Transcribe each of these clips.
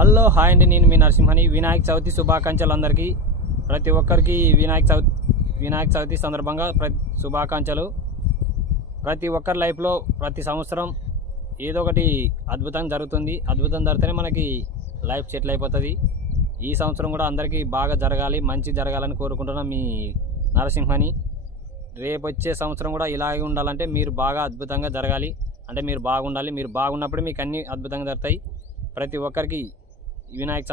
Hello hi అండి, నేను మీ నరసింహని. వినాయక చవితి శుభాకాంక్షలు అందరికీ. ప్రతి ఒక్కరికి వినాయక చవితి సందర్భంగా శుభాకాంక్షలు. ప్రతి ఒక్కరి లైఫ్లో ప్రతి సంవత్సరం ఏదో ఒకటి అద్భుతం జరుగుతుంది. అద్భుతం జరిగితేనే మనకి లైఫ్ సెటిల్ అయిపోతుంది. ఈ సంవత్సరం కూడా అందరికీ బాగా జరగాలి, మంచి జరగాలని కోరుకుంటున్నాం మీ నరసింహని. రేపు వచ్చే సంవత్సరం కూడా ఇలాగే ఉండాలంటే మీరు బాగా అద్భుతంగా జరగాలి. అంటే మీరు బాగుండాలి. మీరు బాగున్నప్పుడు మీకు అన్నీ అద్భుతంగా జరుగుతాయి. ప్రతి ఒక్కరికి వినాయక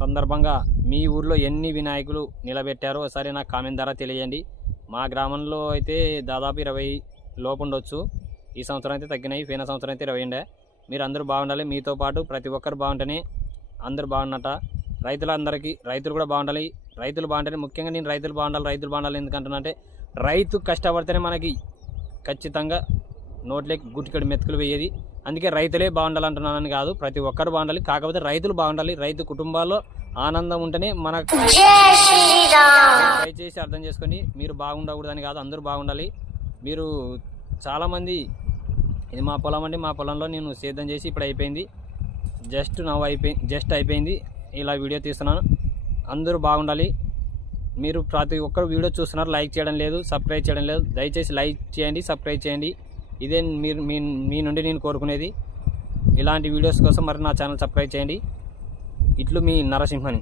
సందర్భంగా మీ ఊర్లో ఎన్ని వినాయకులు నిలబెట్టారో ఒకసారి నాకు కామెంట్ ద్వారా తెలియజేయండి. మా గ్రామంలో అయితే దాదాపు 20 లోపు ఉండొచ్చు. ఈ సంవత్సరం అయితే తగ్గినాయి. పోయిన సంవత్సరం అయితే 20 ఉండే. మీరు అందరూ బాగుండాలి. మీతో పాటు ప్రతి ఒక్కరు బాగుంటేనే అందరూ బాగున్నట్ట. రైతులు కూడా బాగుండాలి. రైతులు బాగుంటేనే, ముఖ్యంగా నేను రైతులు బాగుండాలి ఎందుకంటున్నా అంటే రైతు కష్టపడితేనే మనకి ఖచ్చితంగా నోట్లోకి గుట్టికడి మెతుకులు వేయేది. అందుకే రైతులే బాగుండాలంటున్నానని కాదు, ప్రతి ఒక్కరు బాగుండాలి. కాకపోతే రైతులు బాగుండాలి. రైతు కుటుంబాల్లో ఆనందం ఉంటేనే మనకు. దయచేసి అర్థం చేసుకొని మీరు బాగుండకూడదని కాదు, అందరూ బాగుండాలి. మీరు చాలామంది ఇది మా పొలం అండి, మా పొలంలో నేను సేద్యం చేసి ఇప్పుడు అయిపోయింది. జస్ట్ అయిపోయింది. ఇలా వీడియో తీస్తున్నాను. అందరూ బాగుండాలి. మీరు ప్రతి ఒక్కరు వీడియో చూస్తున్నారు, లైక్ చేయడం లేదు, సబ్స్క్రైబ్ చేయడం లేదు. దయచేసి లైక్ చేయండి, సబ్స్క్రైబ్ చేయండి. ఇదే మీ నుండి నేను కోరుకునేది. ఇలాంటి వీడియోస్ కోసం మరి నా ఛానల్ సబ్స్క్రైబ్ చేయండి. ఇట్లు మీ నరసింహని.